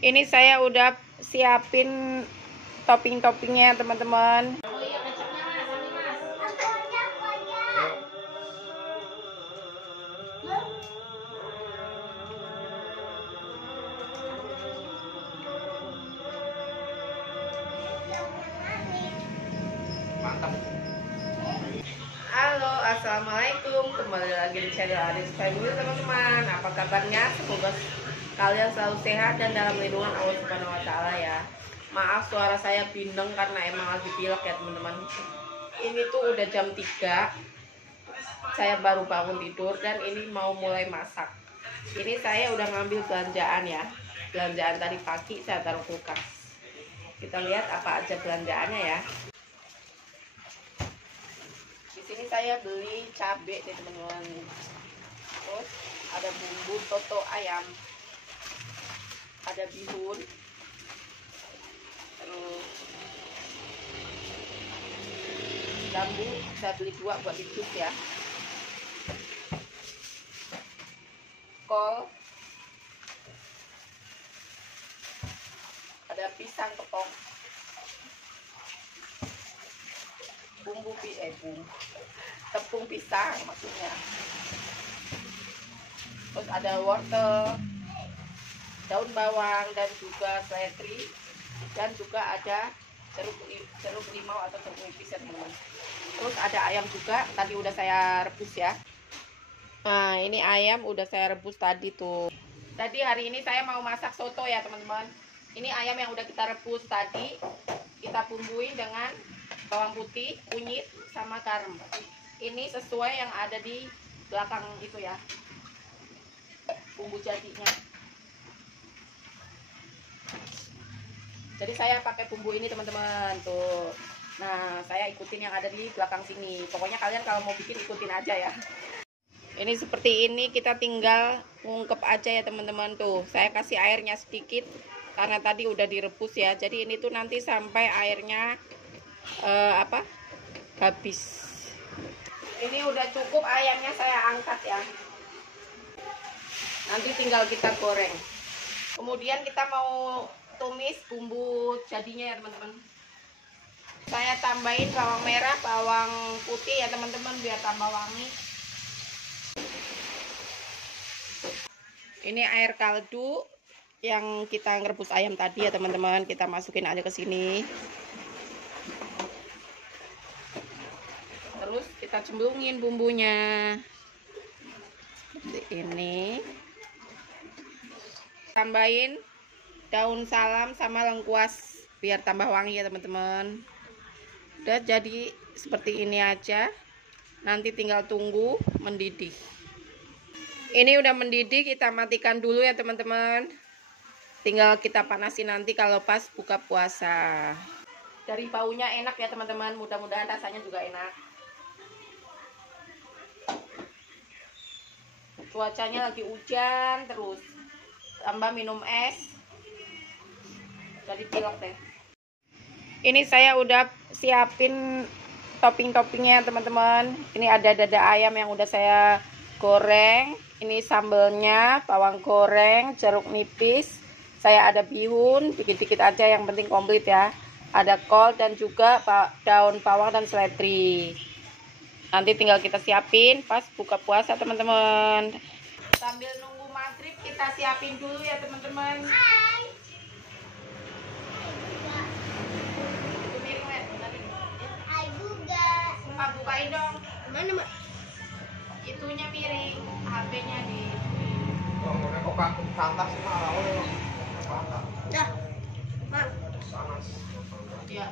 Ini saya udah siapin topping-toppingnya teman-teman. Mantap. Halo, assalamualaikum, kembali lagi di channel Aris Family teman-teman. Apa kabarnya? Semoga kalian selalu sehat dan dalam lindungan Allah Subhanahu Wa Taala ya. Maaf suara saya bindeng karena emang lagi pilek ya teman-teman. Ini tuh udah jam 3. Saya baru bangun tidur dan ini mau mulai masak. Ini saya udah ngambil belanjaan ya. Belanjaan tadi pagi saya taruh kulkas. Kita lihat apa aja belanjaannya ya. Di sini saya beli cabai nih teman-teman. Terus ada bumbu soto ayam, ada bihun, terus jambu saya beli 2 buat dijus ya, kol, ada pisang kepong, tepung pisang maksudnya, terus ada wortel, daun bawang dan juga seledri, dan juga ada jeruk limau atau jeruk nipis ya teman-teman. Terus ada ayam juga, tadi udah saya rebus ya. Nah ini ayam udah saya rebus tadi tuh. Tadi hari ini saya mau masak soto ya teman-teman. Ini ayam yang udah kita rebus tadi, kita bumbuin dengan bawang putih, kunyit, sama garam. Ini sesuai yang ada di belakang itu ya, bumbu jadinya. Jadi saya pakai bumbu ini teman-teman tuh. Nah saya ikutin yang ada di belakang sini. Pokoknya kalian kalau mau bikin ikutin aja ya. Ini seperti ini, kita tinggal ngungkep aja ya teman-teman tuh. Saya kasih airnya sedikit karena tadi udah direbus ya. Jadi ini tuh nanti sampai airnya habis. Ini udah cukup, ayamnya saya angkat ya. Nanti tinggal kita goreng. Kemudian kita mau tumis bumbu jadinya ya teman-teman. Saya tambahin bawang merah, bawang putih ya teman-teman biar tambah wangi. Ini air kaldu yang kita ngerebus ayam tadi ya teman-teman, kita masukin aja ke sini. Terus kita cemplungin bumbunya seperti ini. Tambahin daun salam sama lengkuas biar tambah wangi ya teman-teman. Udah jadi seperti ini aja. Nanti tinggal tunggu mendidih. Ini udah mendidih, kita matikan dulu ya teman-teman. Tinggal kita panasin nanti kalau pas buka puasa. Dari baunya enak ya teman-teman, mudah-mudahan rasanya juga enak. Cuacanya lagi hujan terus, tambah minum es, jadi pilek deh. Ini saya udah siapin topping-toppingnya teman-teman. Ini ada dada ayam yang udah saya goreng. Ini sambelnya, bawang goreng, jeruk nipis. Saya ada bihun, dikit-dikit aja yang penting komplit ya. Ada kol dan juga daun bawang dan seledri. Nanti tinggal kita siapin pas buka puasa teman-teman. Sambil nunggu maghrib kita siapin dulu ya teman-teman. Hai. Itu miring men, hai juga. Pak bukain dong. Mana mbak? Itunya miring, HP-nya di. Oh, kok aku santas sih malah. Dah. Mak. Ya.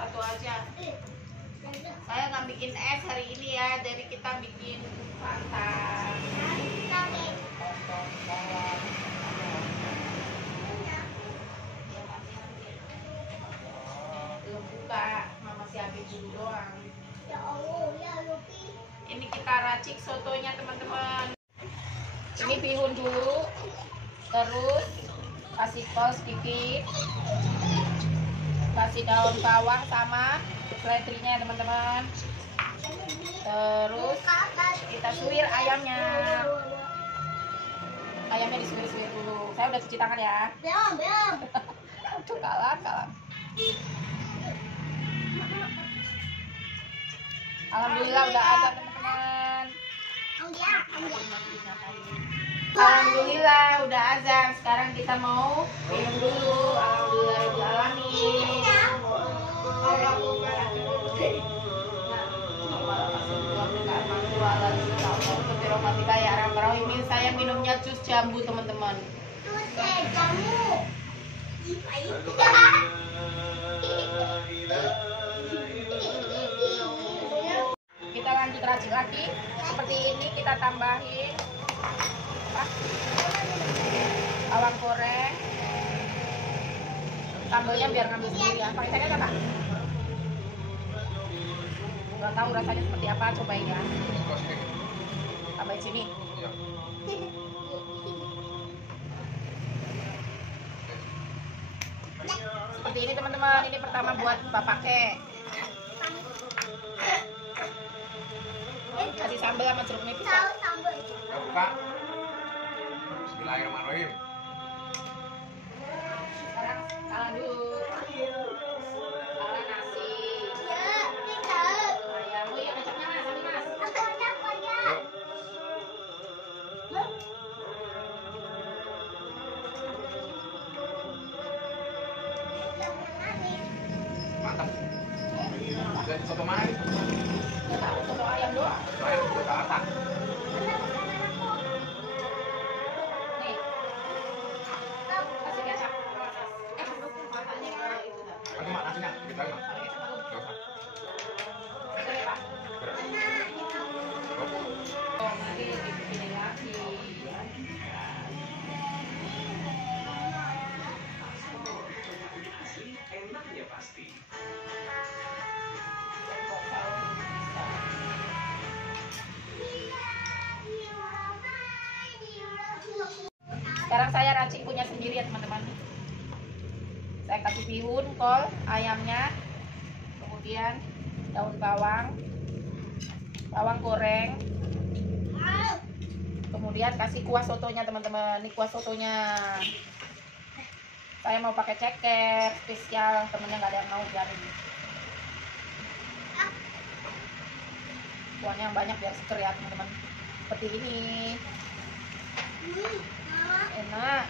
Satu aja. Saya nggak bikin es hari ini ya, jadi kita bikin santan. Belum buka, mama siapin dulu doang. Ya Allah, ya Lupi. Ini kita racik sotonya teman-teman. Ini bihun dulu, terus kasih kol sedikit. Kasih daun bawang sama seledrinya teman-teman. Terus kita suwir ayamnya. Ayamnya disuwir-suwir dulu. Saya udah cuci tangan ya. Aduh, kalah. Alhamdulillah udah azan teman-teman. Alhamdulillah udah azan. Sekarang kita mau minum dulu. Alhamdulillahirobbilalamin. Saya minumnya jus jambu teman-teman. Kita lanjut racik lagi. Seperti ini kita tambahin bawang goreng. Sambalnya biar ngambil sendiri ya. Pakai saya aja Pak. Nggak tahu rasanya seperti apa, cobain ya. Tambahin sini. Seperti ini teman-teman. Ini pertama buat Bapak Kek. Kasih sambal sama jeruk nipis. Buka. Bismillahirrahmanirrahim. Sekarang salah dulu. Salah nasi. Ayam. Oh iya, kecapnya Mas, ambil Mas. Mantap. Dan soto mana? Soto ayam doang. Ayam ke atas. Nih. Kasih kecap. Matanya itu dah. Bagi mak nasinya, kita lagi mak. Nggak usah. Oke, Pak. Oh, nanti dipilih lagi. Sekarang saya racik punya sendiri ya teman-teman. Saya kasih bihun, kol, ayamnya, kemudian daun bawang, bawang goreng, kemudian kasih kuah sotonya teman-teman. Ini kuah sotonya. Saya mau pakai ceker spesial, temennya nggak ada yang mau biarin. Kuahnya yang banyak biar seger ya teman-teman. Seperti ini. Enak.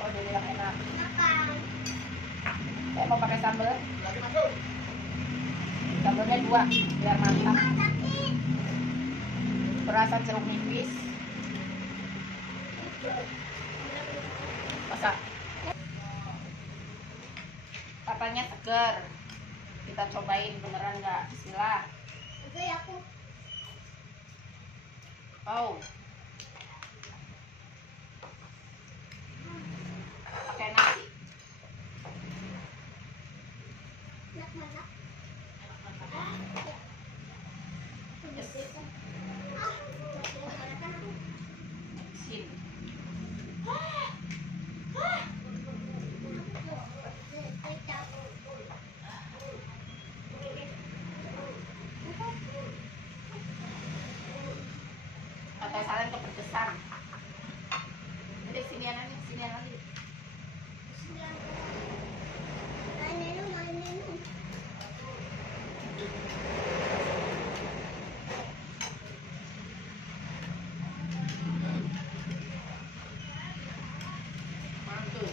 Oh, dia bilang enak. Saya mau pakai sambal. Sambalnya 2 biar mantap. Perasan jeruk nipis. Masak. Katanya seger. Kita cobain beneran nggak? Bismillah. Oh. Pakai nasi. Sini. Atau salah kepedesan. Jadi sinian lagi. Mantul.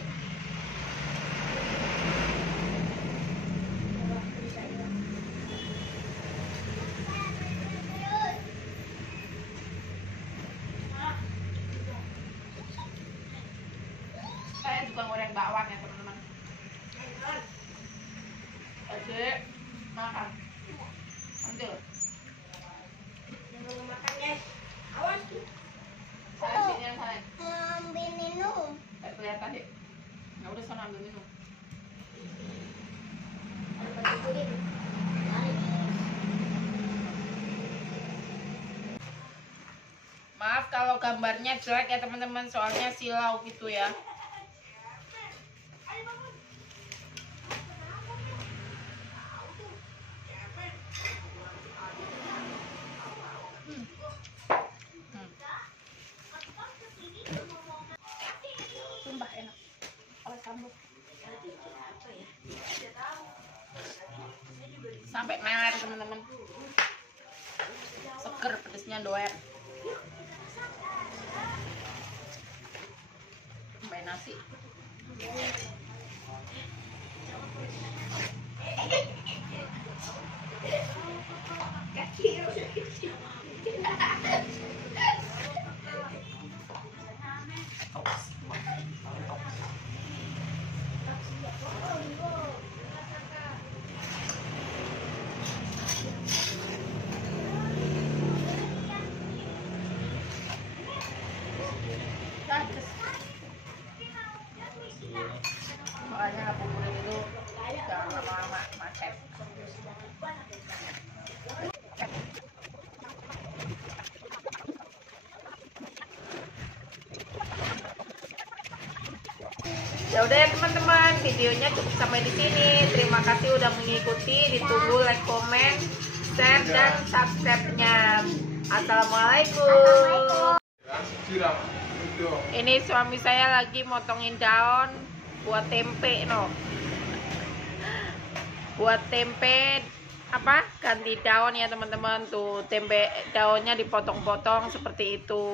Saya juga goreng bakwan ya teman-teman. Oke, makan. Mantul. Saya sini yang saya. Saya kelihatan deh. Ya udah sana ambil minum. Maaf kalau gambarnya jelek ya teman-teman, soalnya silau gitu ya. Sumpah enak. Kalau sambal. Sampai meler teman-teman. Seger pedesnya doer. Sampai nasi. Makanya ngabuburit itu jangan lama-lama macet. Ya udah ya teman-teman, videonya cukup sampai di sini. Terima kasih udah mengikuti. Ditunggu like, comment, share dan subscribe-nya. Assalamualaikum. Ini suami saya lagi motongin daun buat tempe buat tempe apa ganti daun ya teman-teman. Tuh tempe daunnya dipotong-potong seperti itu.